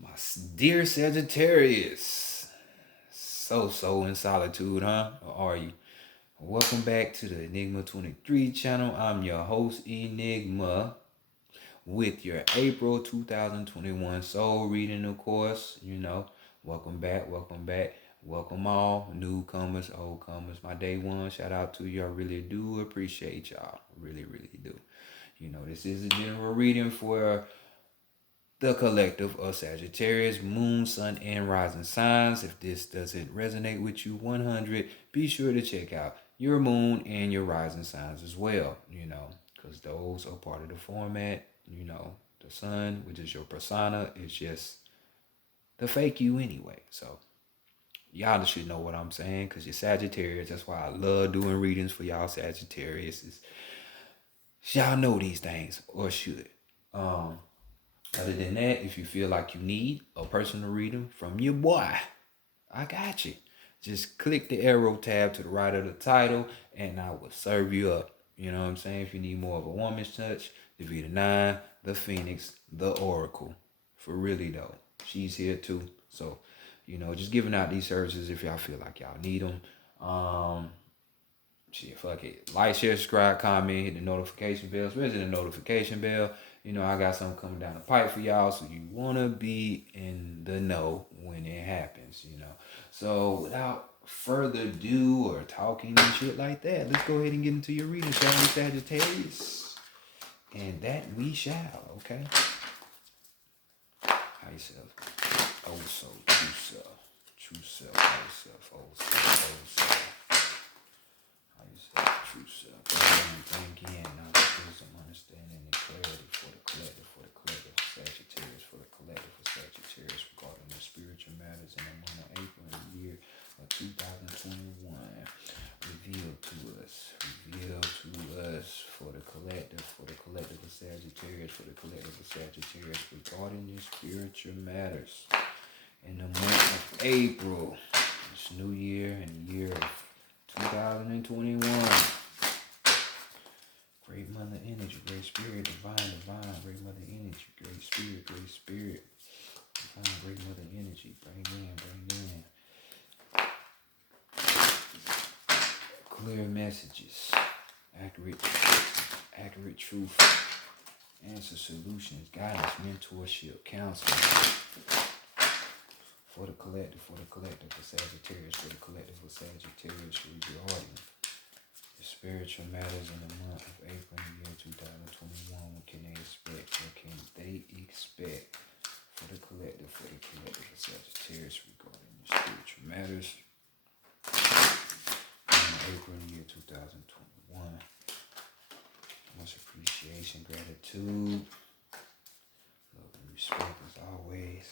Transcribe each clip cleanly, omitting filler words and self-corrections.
My dear Sagittarius, so in solitude, huh? Or are you? Welcome back to the Enigma 23 channel. I'm your host, Enigma, with your April 2021 soul reading, of course. Welcome back, welcome back. Welcome all, newcomers, old comers. My day one, shout out to you. I really do appreciate y'all. Really do. This is a general reading for the collective of Sagittarius, moon, sun, and rising signs. If this doesn't resonate with you 100, be sure to check out your moon and your rising signs as well, because those are part of the format. The sun, which is your persona, is just the fake you anyway. So, y'all should know what I'm saying because you're Sagittarius. That's why I love doing readings for y'all Sagittarius. Y'all know these things or should. Other than that, if you feel like you need a personal reading from your boy, I got you. Just click the arrow tab to the right of the title and I will serve you up. You know what I'm saying? If you need more of a woman's touch, the Vita 9, the Phoenix, the Oracle. For really though, she's here too. So, just giving out these services if y'all feel like y'all need them. Shit, fuck it. Like, share, subscribe, comment, hit the notification bell. Especially the notification bell. I got something coming down the pipe for y'all, so you want to be in the know when it happens. So without further ado or talking and shit like that, let's go ahead and get into your reading, shall we, Sagittarius? And that we shall, okay? How yourself? Old soul, true self. True self, old self, old self, old self. How yourself, true self. Thank you. Now there's some understanding and clarity for the collective, Sagittarius, for the collective of Sagittarius regarding the spiritual matters in the month of April in the year of 2021. Reveal to us for the collective of Sagittarius, regarding the spiritual matters in the month of April, this new year and the year of 2021. Great mother energy, great spirit, divine, great mother energy, great spirit, divine, great mother energy, bring in. Clear messages, accurate truth, answer solutions, guidance, mentorship, counseling. For the collective of Sagittarius, regarding the spiritual matters in the month of April in the year 2021. What can they expect? For the collective of Sagittarius regarding the spiritual matters in April in the year 2021. Much appreciation, gratitude, love and respect as always.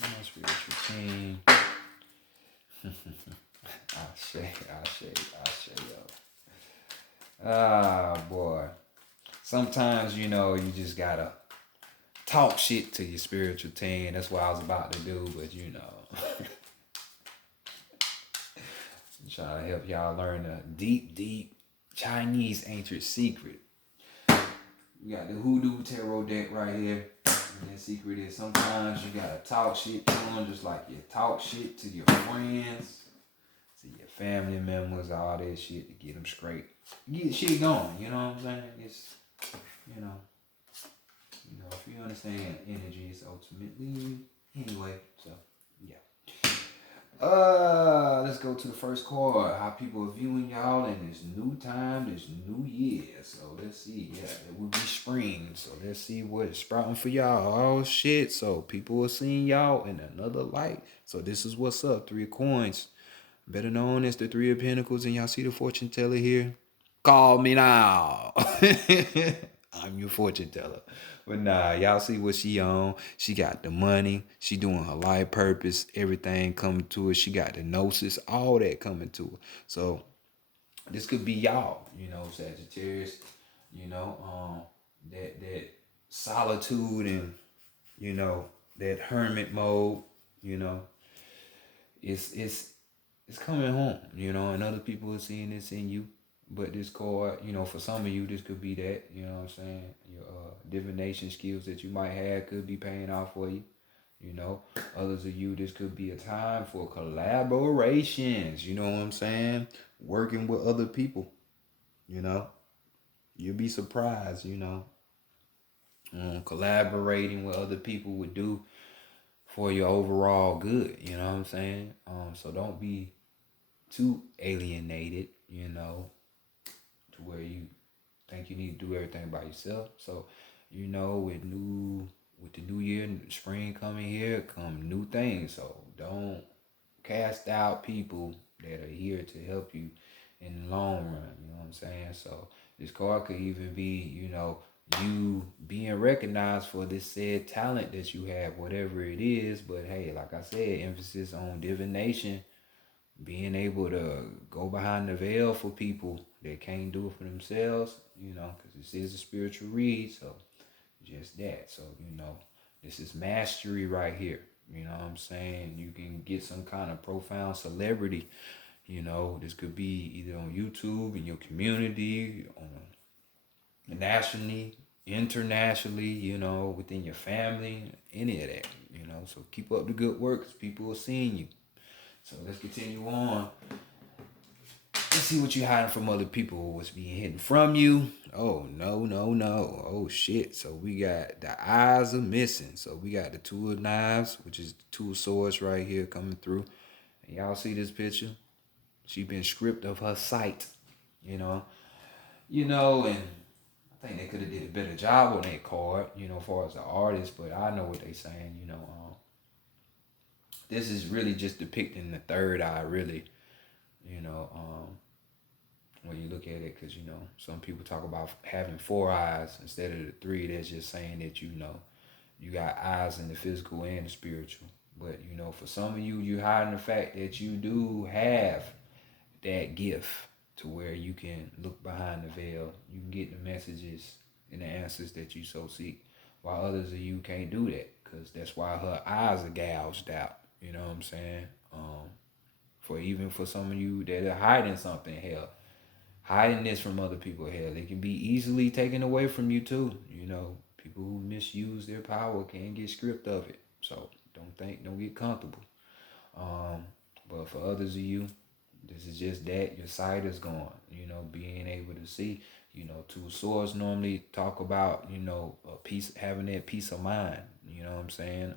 My spiritual team. I say, yo. Ah, boy. Sometimes, you just gotta talk shit to your spiritual team. That's what I was about to do, but I'm trying to help y'all learn a deep Chinese ancient secret. We got the Hoodoo Tarot deck right here. And that secret is sometimes you gotta talk shit to them just like you talk shit to your friends, to your family members, all that shit to get them straight. Get shit going, you know what I'm saying? It's, if you understand energy, it's ultimately anyway. So yeah. Let's go to the first card. How people are viewing y'all in this new time, this new year. So let's see. Yeah, it will be spring. So let's see what's sprouting for y'all. Oh shit. So people are seeing y'all in another light. So this is what's up. 3 of coins. Better known as the 3 of pentacles. And y'all see the fortune teller here? Call me now. I'm your fortune teller. But nah, y'all see what she on. She got the money. She doing her life purpose. Everything coming to her. She got the gnosis. All that coming to her. So this could be y'all, Sagittarius. That solitude and, that hermit mode, it's coming home, and other people are seeing this in you. But this card, for some of you, this could be that, you know what I'm saying? Your divination skills that you might have could be paying off for you. You know, others of you, this could be a time for collaborations. You know what I'm saying? Working with other people. You know, you'll be surprised. Collaborating with other people would do for your overall good. You know what I'm saying? So don't be too alienated. To where you think you need to do everything by yourself. So, with the new year and spring coming here, come new things. So don't cast out people that are here to help you in the long run. You know what I'm saying? So this card could even be, you being recognized for this said talent that you have, whatever it is. But hey, like I said, emphasis on divination, being able to go behind the veil for people that can't do it for themselves, because this is a spiritual read, so just that. So, this is mastery right here. You know what I'm saying? You can get some kind of profound celebrity. This could be either on YouTube, in your community, on nationally, internationally, within your family, any of that. So keep up the good work because people are seeing you. So let's continue on. Let's see what you hiding from other people. What's being hidden from you? Oh no, no, no. Oh shit. So we got the eyes are missing. So we got the two of knives, which is the two of swords right here coming through. And y'all see this picture? She been stripped of her sight. You know. And I think they could have did a better job on that card, as far as the artist, but I know what they saying, this is really just depicting the third eye, really, you know, when you look at it, because some people talk about having four eyes instead of the three. That's just saying that you got eyes in the physical and the spiritual. But for some of you, you hiding the fact that you do have that gift to where you can look behind the veil. You can get the messages and the answers that you so seek, while others of you can't do that, because that's why her eyes are gouged out. You know what I'm saying? For some of you that are hiding something, hell, hiding this from other people, hell, it can be easily taken away from you too. People who misuse their power can get stripped of it. So don't get comfortable. Um, but for others of you, this is just that your sight is gone. Being able to see. Two swords normally talk about a peace, having that peace of mind. You know what I'm saying?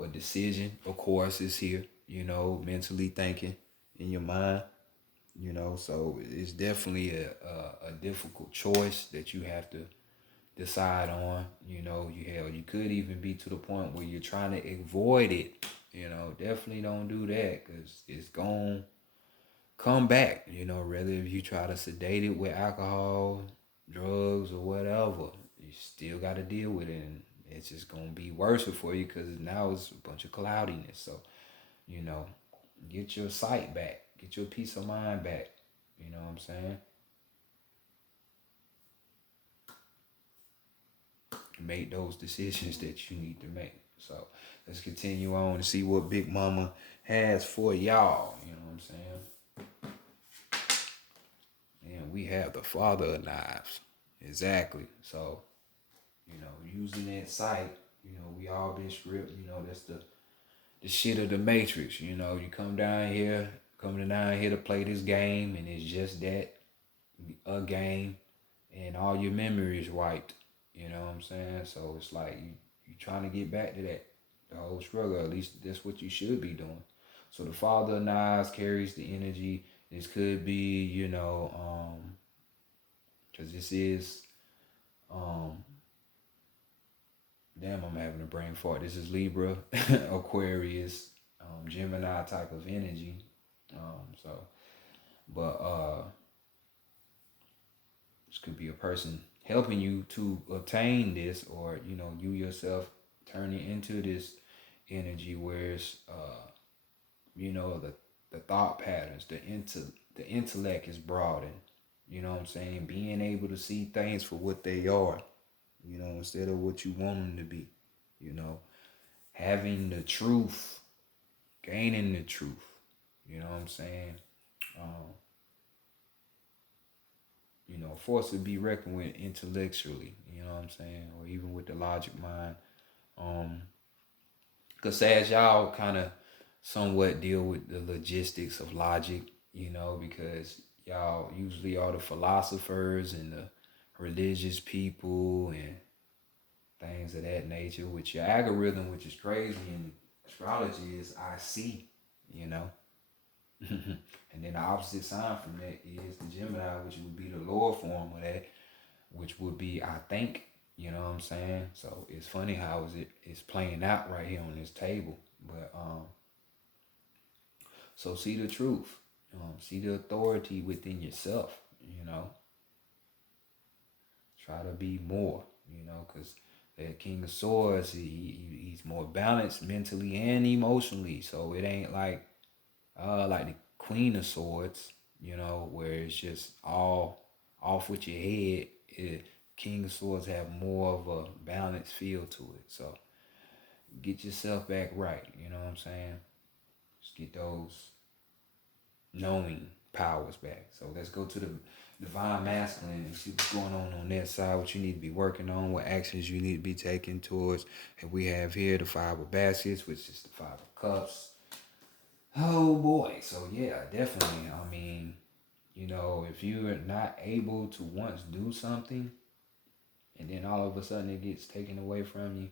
A decision, of course, is here. Mentally thinking in your mind. So it's definitely a difficult choice that you have to decide on. You could even be to the point where you're trying to avoid it. Definitely don't do that, because it's gonna come back. Whether if you try to sedate it with alcohol, drugs, or whatever, you still got to deal with it, and it's just gonna be worse for you, because now it's a bunch of cloudiness. So you know, get your sight back, get your peace of mind back. You know what I'm saying? Make those decisions that you need to make. So let's continue on and see what Big Mama has for y'all. You know what I'm saying? And we have the Father of Knives. Exactly. So, using that sight, we all been scripted. That's the shit of the Matrix. You come coming down here to play this game, and it's just that, a game, and all your memories wiped. You know what I'm saying? So it's like you trying to get back to that, the whole struggle. At least that's what you should be doing. So the Father of Knives carries the energy. This could be, because this is, um, damn, I'm having a brain fart. This is Libra, Aquarius, Gemini type of energy. So, but this could be a person helping you to obtain this, or you yourself turning into this energy where it's the thought patterns, the intellect is broadened. You know what I'm saying? Being able to see things for what they are, instead of what you want them to be. You know, having the truth, gaining the truth. You know what I'm saying? Um, force to be reckoned with intellectually, you know what I'm saying? Or even with the logic mind. Because as y'all kind of somewhat deal with the logistics of logic, because y'all usually are the philosophers and the religious people and things of that nature. With your algorithm, which is crazy in astrology, is I see, you know. And then the opposite sign from that is the Gemini, which would be the lower form of that, which would be I think. You know what I'm saying? So it's funny how it's playing out right here on this table. But so see the truth, see the authority within yourself. You know, try to be more. Because that King of Swords, he's more balanced mentally and emotionally. So it ain't like the Queen of Swords, where it's just all off with your head. King of Swords have more of a balanced feel to it. So get yourself back right. You know what I'm saying? Just get those knowing powers back. So let's go to the divine masculine and see what's going on that side, what you need to be working on, what actions you need to be taking towards. And we have here the Five of Baskets, which is the Five of Cups. Oh boy. So yeah, definitely. I mean, if you're not able to once do something and then all of a sudden it gets taken away from you,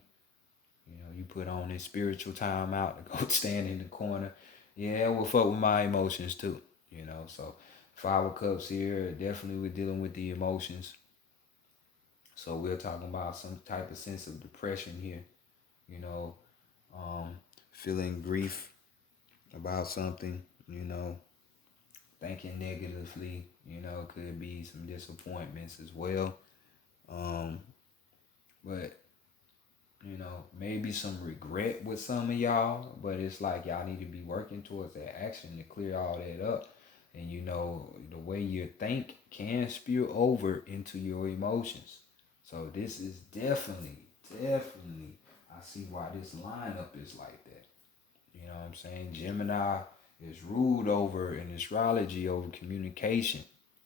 you put on this spiritual time out to go stand in the corner. Yeah, will fuck with my emotions too. So Five of Cups here, definitely we're dealing with the emotions. So we're talking about some type of sense of depression here, you know, feeling grief about something, thinking negatively, could be some disappointments as well. Um, but maybe some regret with some of y'all, but it's like y'all need to be working towards that action to clear all that up. And the way you think can spill over into your emotions. So this is definitely, I see why this lineup is like that. You know what I'm saying? Gemini is ruled over in astrology over communication,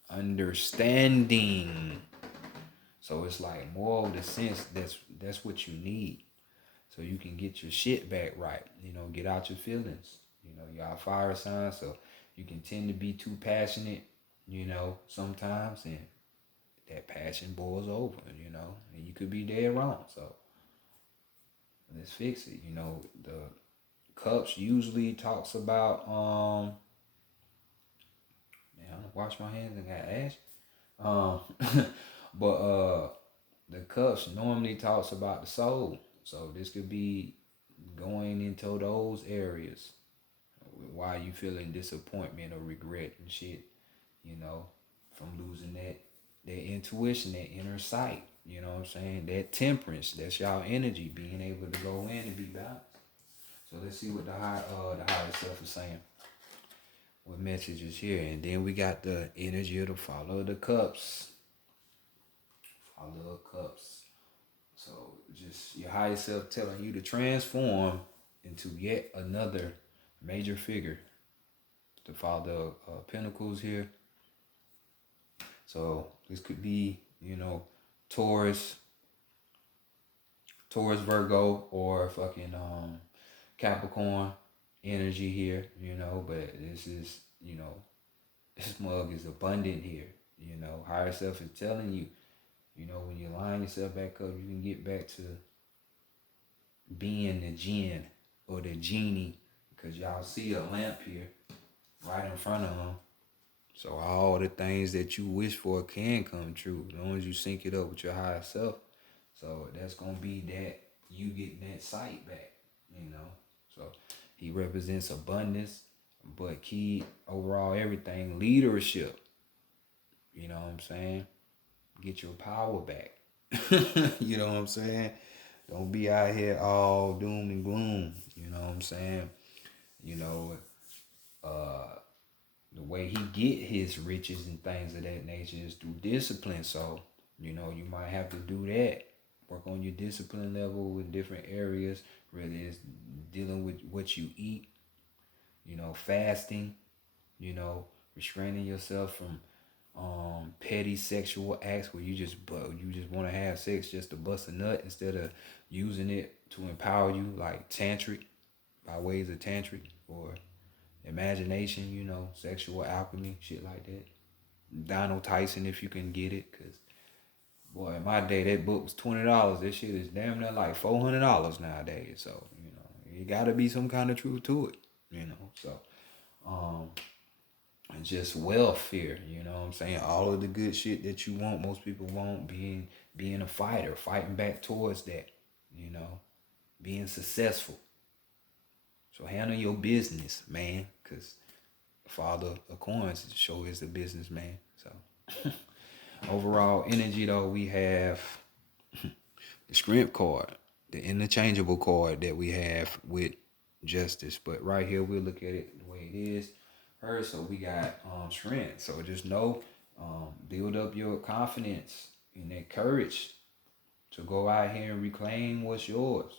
understanding. So it's like more of the sense that's what you need. So you can get your shit back right. Get out your feelings. Y'all fire signs, so you can tend to be too passionate, sometimes, and that passion boils over, and you could be dead wrong. So let's fix it. The cups usually talks about man, I wash my hands and got ash. But the cups normally talks about the soul. So this could be going into those areas why you feeling disappointment or regret and shit, from losing that intuition, that inner sight, you know what I'm saying? That temperance, that's y'all energy, being able to go in and be balanced. So let's see what the higher self is saying. What message is here? And then we got the energy of the follow of the cups. Follow of cups. So just your higher self telling you to transform into yet another major figure. The Father of Pentacles here. So this could be, Taurus, Virgo, or fucking Capricorn energy here, but this is, this mug is abundant here. Higher self is telling you, when you line yourself back up, you can get back to being the jinn or the genie, because y'all see a lamp here right in front of them. So all the things that you wish for can come true as long as you sync it up with your higher self. So that's gonna be that you getting that sight back, So he represents abundance, but key overall everything, leadership. You know what I'm saying? Get your power back. You know what I'm saying? Don't be out here all doom and gloom. You know what I'm saying? You know, the way he get his riches and things of that nature is through discipline. So, you might have to do that. Work on your discipline level with different areas, whether it's dealing with what you eat, fasting, restraining yourself from petty sexual acts where you just want to have sex just to bust a nut instead of using it to empower you, like tantric, by ways of tantric or imagination, you know, sexual alchemy, shit like that. Donald Tyson, if you can get it, cause boy, in my day that book was $20. This shit is damn near like $400 nowadays. So you know, it got to be some kind of truth to it, you know. So, and just welfare, you know what I'm saying? All of the good shit that you want, most people want, being a fighter, fighting back towards that, you know, being successful. So handle your business, man, because Father of Coins show is a businessman. So overall energy though, we have the strength card, the interchangeable card that we have with justice. But right here we'll look at it the way it is. Her, so we got strength. So just know, build up your confidence and that courage to go out here and reclaim what's yours.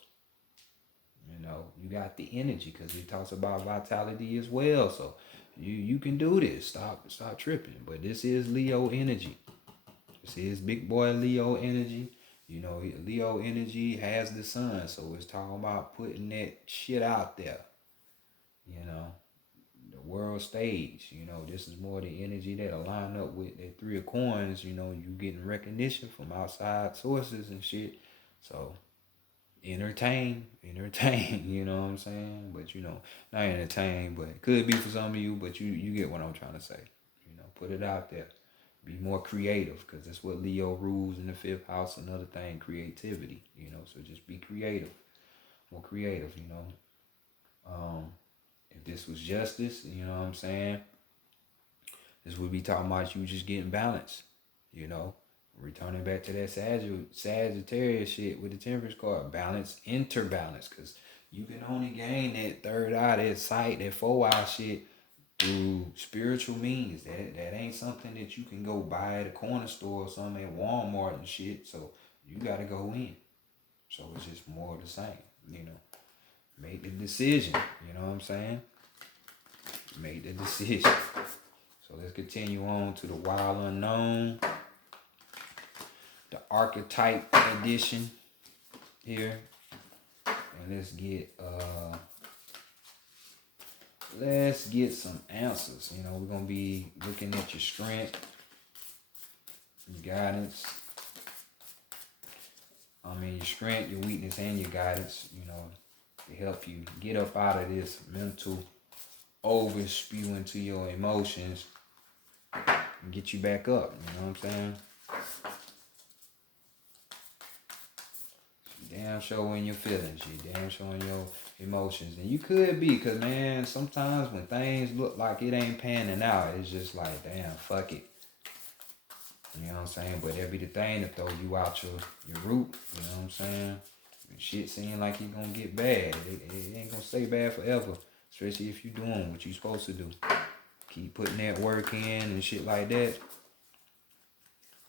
You know, you got the energy because it talks about vitality as well. So you can do this. Stop tripping. But this is Leo energy. This is big boy Leo energy. You know, Leo energy has the sun, so it's talking about putting that shit out there. You know, the world stage. You know, this is more the energy that'll line up with that Three of Coins. You know, you getting recognition from outside sources and shit. So entertain, you know what I'm saying? But you know, not entertain, but it could be for some of you, but you get what I'm trying to say. You know, put it out there. Be more creative, because that's what Leo rules in the 5th house. Another thing, creativity, you know. So just be creative, more creative, you know. If this was justice, you know what I'm saying, this would be talking about you just getting balance, you know. Returning back to that Sagittarius shit with the Temperance card, balance, interbalance, because you can only gain that third eye, that sight, that 4-eye shit through spiritual means. That ain't something that you can go buy at a corner store or something at Walmart and shit. So you gotta go in. So it's just more of the same, you know. Make the decision, you know what I'm saying? Make the decision. So let's continue on to the Wild Unknown. The Archetype edition here. And let's get some answers. You know, we're gonna be looking at your strength, your guidance. Your strength, your weakness, and your guidance, you know, to help you get up out of this mental over spewing to your emotions and get you back up, you know what I'm saying? You damn showing your feelings, you damn showing your emotions. And you could be, because man, sometimes when things look like it ain't panning out, it's just like, damn, fuck it. You know what I'm saying? But that'd be the thing to throw you out your root, you know what I'm saying? When shit seem like it's gonna get bad. It ain't gonna stay bad forever, especially if you're doing what you're supposed to do. Keep putting that work in and shit like that.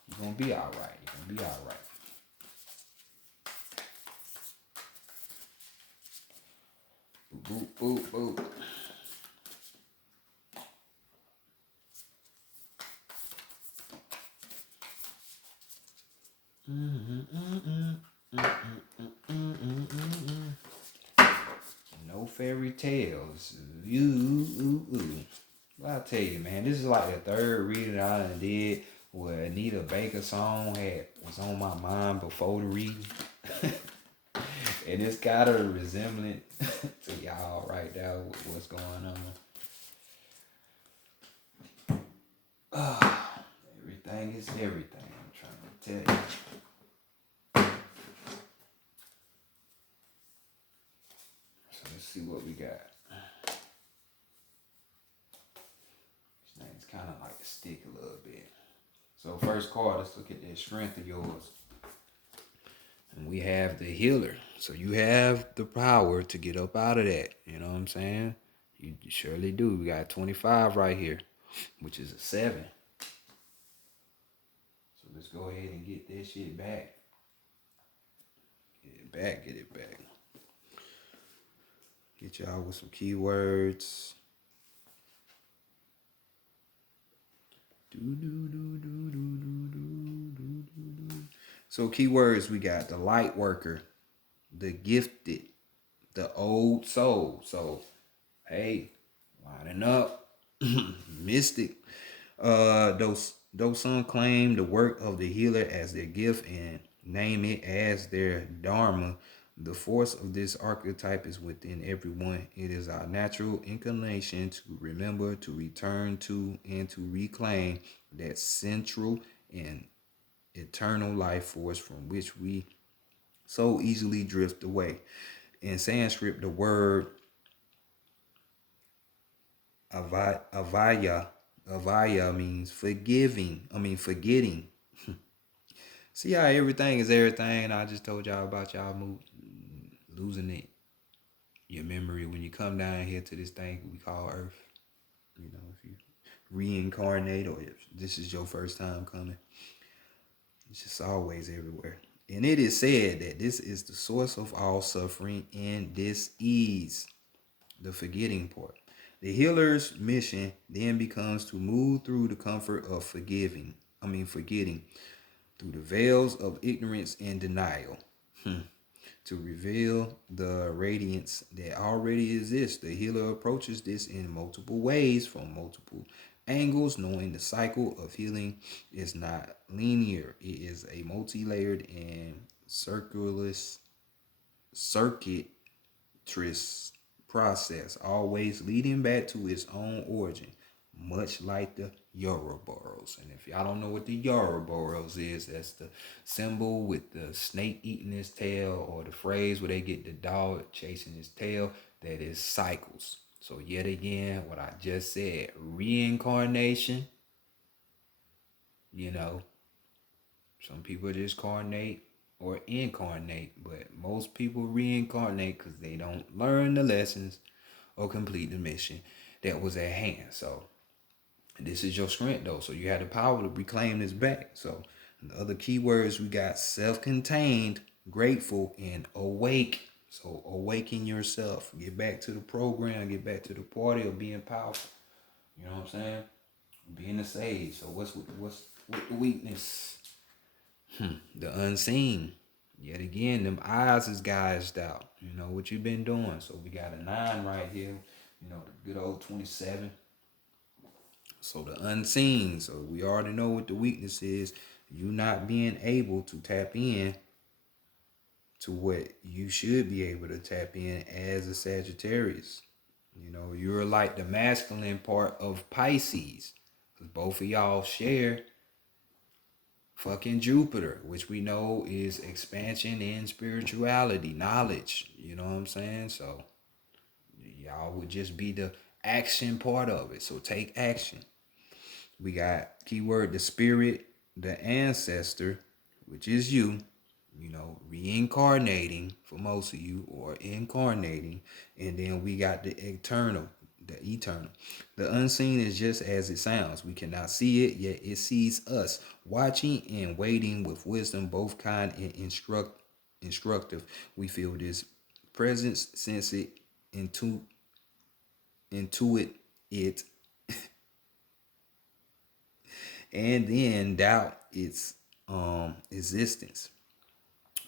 You're gonna be alright. You're gonna be alright. Boop, boop, boop, boop. No fairy tales. Well, I'll tell you, man, this is like the 3rd reading I done did where Anita Baker's song was on my mind before the reading. And it's got a resemblance to y'all right now with what's going on. Everything is everything, I'm trying to tell you. So let's see what we got. This thing's kind of like to stick a little bit. So first card, let's look at that strength of yours. And we have the healer. So you have the power to get up out of that. You know what I'm saying? You surely do. We got 25 right here, which is a 7. So let's go ahead and get that shit back. Get it back. Get y'all with some keywords. So keywords, we got the light worker, the gifted, the old soul. So, hey, winding up, mystic. Those some claim the work of the healer as their gift and name it as their dharma. The force of this archetype is within everyone. It is our natural inclination to remember, to return to, and to reclaim that central and eternal life force from which we so easily drift away. In Sanskrit, the word avaya, avaya means forgiving. Forgetting. See how everything is everything. I just told y'all about y'all losing it, your memory when you come down here to this thing we call Earth. You know, if you reincarnate or if this is your first time coming, it's just always everywhere. And it is said that this is the source of all suffering and dis-ease, the forgetting part. The healer's mission then becomes to move through the comfort of forgetting, through the veils of ignorance and denial, to reveal the radiance that already exists. The healer approaches this in multiple ways from multiple angles, knowing the cycle of healing is not linear. It is a multi-layered and circuitous process, always leading back to its own origin, much like the Ouroboros. And if y'all don't know what the Ouroboros is, that's the symbol with the snake eating his tail, or the phrase where they get the dog chasing his tail. That is cycles. So yet again, what I just said, reincarnation, you know, some people just carnate or incarnate, but most people reincarnate because they don't learn the lessons or complete the mission that was at hand. So this is your strength though. So you have the power to reclaim this back. So the other keywords we got: self-contained, grateful, and awake. So awaken yourself. Get back to the program, get back to the party of being powerful. You know what I'm saying? Being a sage. So what's with the weakness? The unseen. Yet again, them eyes is gouged out. You know what you've been doing. So we got a 9 right here. You know, the good old 27. So the unseen. So we already know what the weakness is. You not being able to tap in to what you should be able to tap in as a Sagittarius. You know, you're like the masculine part of Pisces. Because both of y'all share fucking Jupiter, which we know is expansion in spirituality, knowledge. You know what I'm saying? So y'all would just be the action part of it. So take action. We got keyword the spirit, the ancestor, which is you, you know, reincarnating for most of you, or incarnating. And then we got the eternal. The unseen is just as it sounds. We cannot see it, yet it sees us, watching and waiting with wisdom, both kind and instructive. We feel this presence, sense it, intuit it, and then doubt its existence,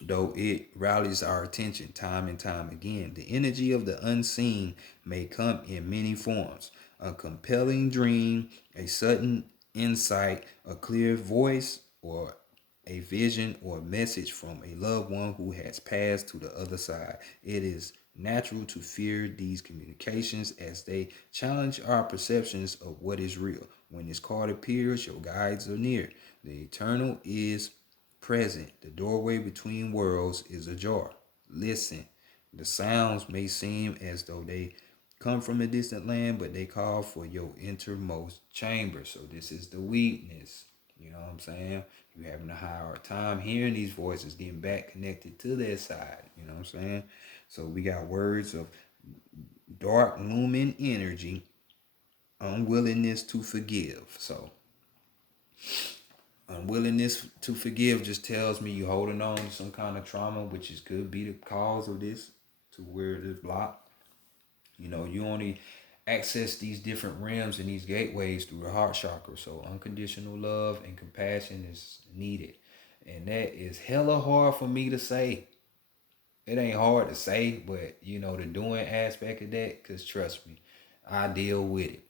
though it rallies our attention time and time again. The energy of the unseen may come in many forms: a compelling dream, a sudden insight, a clear voice, or a vision or message from a loved one who has passed to the other side. It is natural to fear these communications as they challenge our perceptions of what is real. When this card appears, your guides are near. The eternal is present. The doorway between worlds is ajar. Listen. The sounds may seem as though they come from a distant land, but they call for your innermost chamber. So this is the weakness. You know what I'm saying? You having a hard time hearing these voices, getting back connected to their side. You know what I'm saying? So we got words of dark looming energy, unwillingness to forgive. So unwillingness to forgive just tells me you holding on to some kind of trauma, which is could be the cause of this, to where it is blocked. You know, you only access these different realms and these gateways through the heart chakra. So unconditional love and compassion is needed. And that is hella hard for me to say. it ain't hard to say, but you know the doing aspect of that. Cause trust me, I deal with it.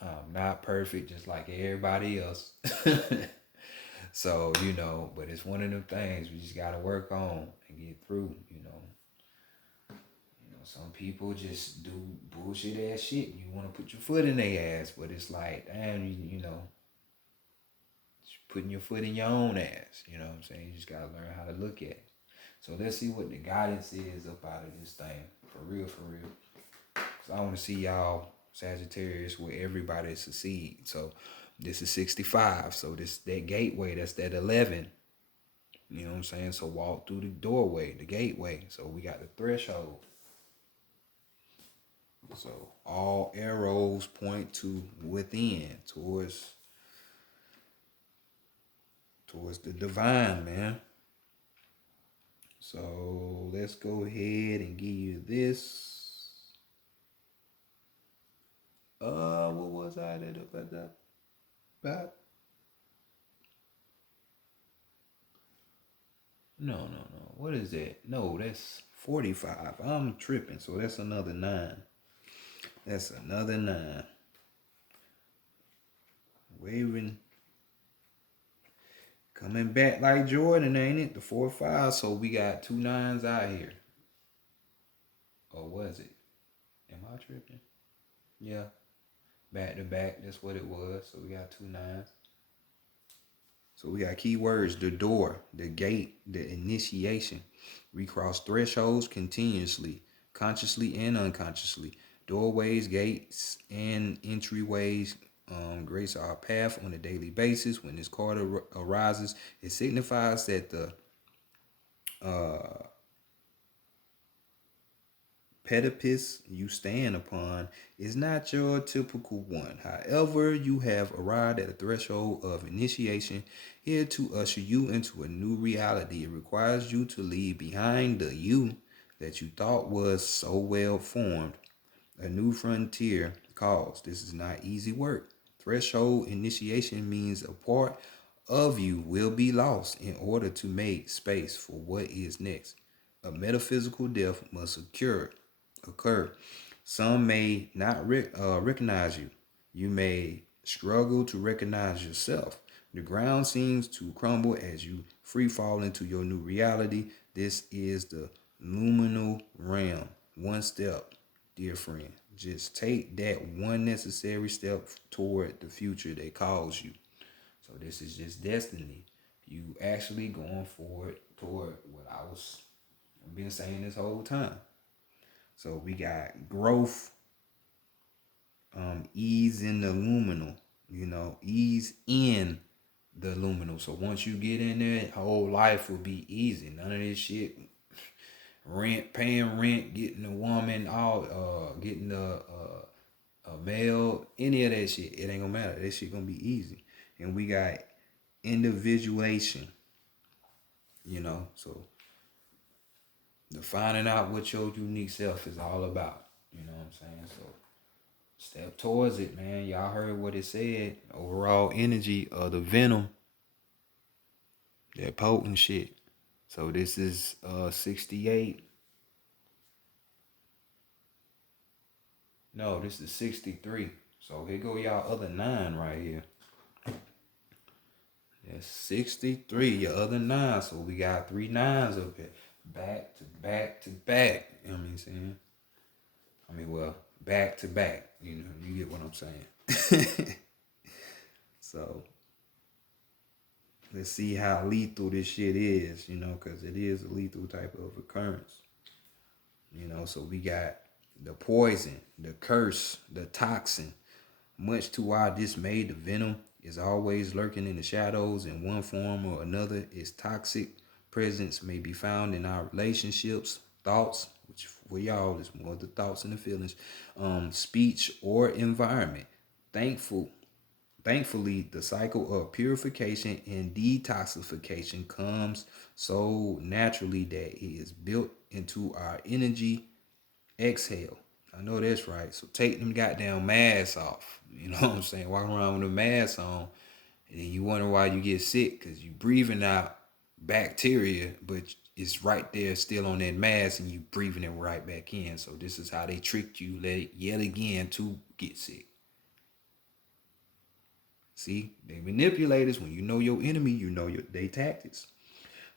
I'm not perfect, just like everybody else. So you know, but it's one of them things we just gotta work on and get through. Some people just do bullshit ass shit. You want to put your foot in their ass, but it's like, damn, putting your foot in your own ass. You know what I'm saying? You just gotta learn how to look at it. So let's see what the guidance is up out of this thing. For real, for real. So I want to see y'all Sagittarius where everybody succeed. So this is 65. So this that gateway, that's that 11. You know what I'm saying? So walk through the doorway, the gateway. So we got the threshold. So all arrows point to within, towards the divine, man. So let's go ahead and give you this. What was I about? No. What is that? No, that's 45. I'm tripping. So that's another 9. That's another 9. Waving. Coming back like Jordan, ain't it? The 4-5. So we got 2 9s out here. Or was it? Am I tripping? Yeah. Back to back. That's what it was. So we got 2 9s. So we got keywords: the door, the gate, the initiation. We cross thresholds continuously, consciously and unconsciously. Doorways, gates, and entryways grace our path on a daily basis. When this card arises, it signifies that the precipice you stand upon is not your typical one. However, you have arrived at a threshold of initiation here to usher you into a new reality. It requires you to leave behind the you that you thought was so well formed. A new frontier calls. This is not easy work. Threshold initiation means a part of you will be lost in order to make space for what is next. A metaphysical death must occur. Some may not recognize you. You may struggle to recognize yourself. The ground seems to crumble as you free fall into your new reality. This is the luminal realm. One step, dear friend. Just take that one necessary step toward the future that calls you. So this is just destiny. You actually going forward toward what I've been saying this whole time. So we got growth, ease in the luminal, ease in the luminal. So once you get in there, whole life will be easy. None of this shit, paying rent, getting a woman, getting a male, any of that shit, it ain't gonna matter. That shit gonna be easy. And we got individuation, so the finding out what your unique self is all about. You know what I'm saying? So step towards it, man. Y'all heard what it said. Overall energy of the venom. That potent shit. So this is 68. No, this is 63. So here go y'all other 9 right here. That's 63, your other 9. So we got 3 9s up here. Back to back to back. You know what I'm saying? Well, back to back. You get what I'm saying. So let's see how lethal this shit is, because it is a lethal type of occurrence. So we got the poison, the curse, the toxin. Much to our dismay, the venom is always lurking in the shadows in one form or another. Its toxic presence may be found in our relationships, thoughts, which for y'all is more the thoughts and the feelings, speech, or environment. Thankfully, the cycle of purification and detoxification comes so naturally that it is built into our energy exhale. I know that's right. So take them goddamn masks off. You know what I'm saying? Walking around with a mask on, and then you wonder why you get sick because you breathing out bacteria, but it's right there still on that mask and you breathing it right back in. So this is how they tricked you yet again to get sick. See, they manipulators. When you know your enemy, you know they tactics.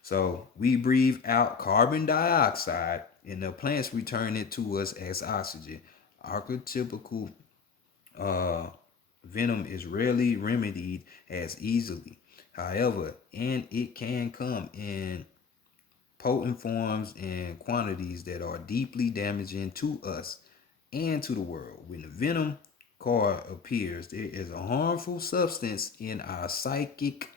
So we breathe out carbon dioxide and the plants return it to us as oxygen. Archetypical uh, venom is rarely remedied as easily. However, and it can come in potent forms and quantities that are deeply damaging to us and to the world. When the venom card appears, there is a harmful substance in our psychic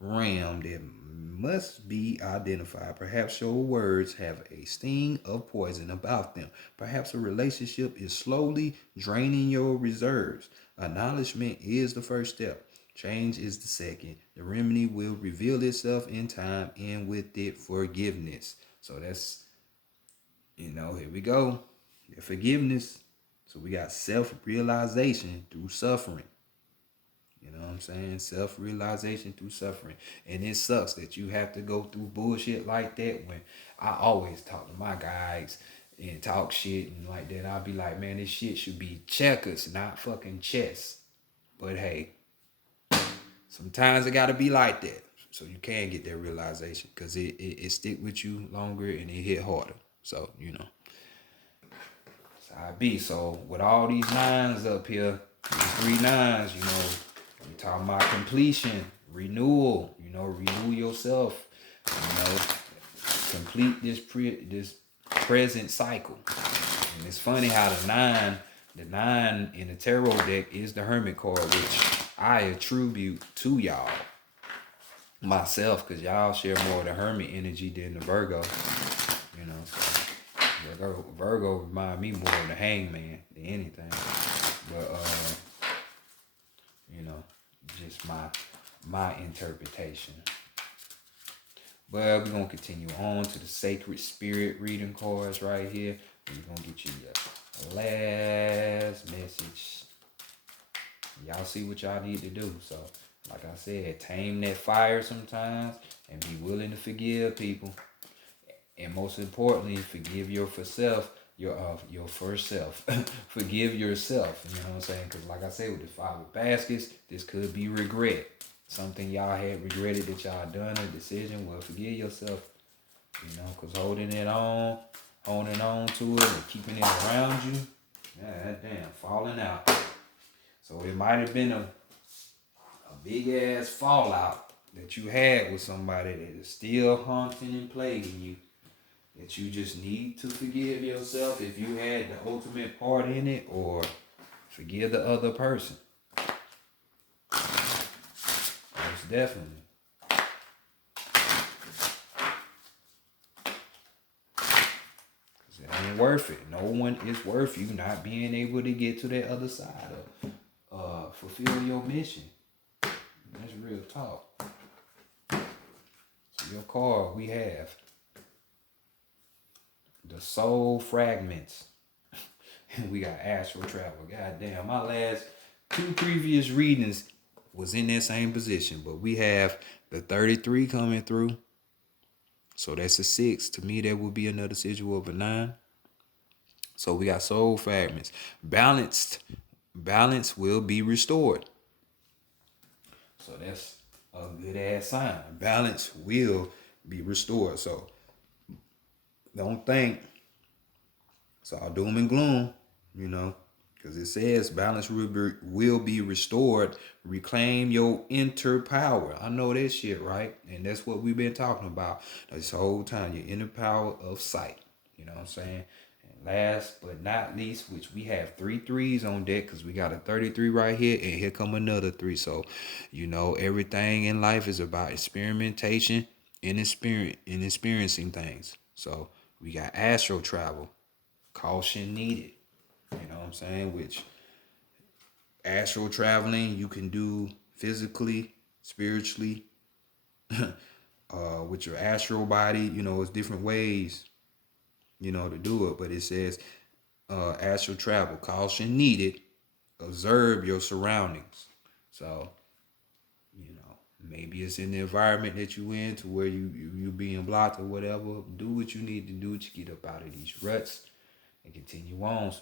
realm that must be identified. Perhaps your words have a sting of poison about them. Perhaps a relationship is slowly draining your reserves. Acknowledgement is the first step. Change is the second. The remedy will reveal itself in time and with it forgiveness. So that's, here we go. Forgiveness. So we got self-realization through suffering. You know what I'm saying? Self-realization through suffering. And it sucks that you have to go through bullshit like that. When I always talk to my guys and talk shit and like that, I'll be like, man, this shit should be checkers, not fucking chess. But hey, sometimes it gotta be like that. So you can get that realization because it stick with you longer and it hit harder. So, I be. So with all these nines up here, these 3 9s, we talking about completion, renewal, renew yourself, complete this present cycle. And it's funny how the nine in the tarot deck is the Hermit card, which I attribute to y'all myself, because y'all share more of the Hermit energy than the Virgo, so Virgo remind me more of the Hangman than anything. But just my interpretation. But we're gonna continue on to the sacred spirit reading cards right here. We're gonna get you your last message. Y'all see what y'all need to do. So, like I said, tame that fire sometimes and be willing to forgive people. And most importantly, forgive your first self, your first self. Forgive yourself. You know what I'm saying? Because like I said, with the 5 of baskets, this could be regret. Something y'all had regretted that y'all done a decision. Well, forgive yourself. Because holding on to it and keeping it around you, damn, falling out. So it might have been a big ass fallout that you had with somebody that is still haunting and plaguing you, that you just need to forgive yourself if you had the ultimate part in it, or forgive the other person. Most definitely. Because it ain't worth it. No one is worth you not being able to get to that other side of fulfill your mission. That's real talk. So your card, we have the soul fragments. And we got astral travel. God damn, my last 2 previous readings was in that same position. But we have the 33 coming through. So that's a 6. To me, that would be another sigil of a 9. So we got soul fragments. Balance will be restored. So that's a good ass sign. Balance will be restored. So don't think it's all doom and gloom, because it says balance will be restored. Reclaim your inner power. I know that shit, right? And that's what we've been talking about this whole time. Your inner power of sight. You know what I'm saying? And last but not least, which we have 3 3s on deck, because we got a 33 right here, and here come another 3. So, everything in life is about experimentation and experiencing things. So we got astral travel. Caution needed. You know what I'm saying? Which astral traveling you can do physically, spiritually, with your astral body. It's different ways, to do it. But it says astral travel, caution needed. Observe your surroundings. So, Maybe it's in the environment that you in to where you being blocked or whatever. Do what you need to do to get up out of these ruts and continue on so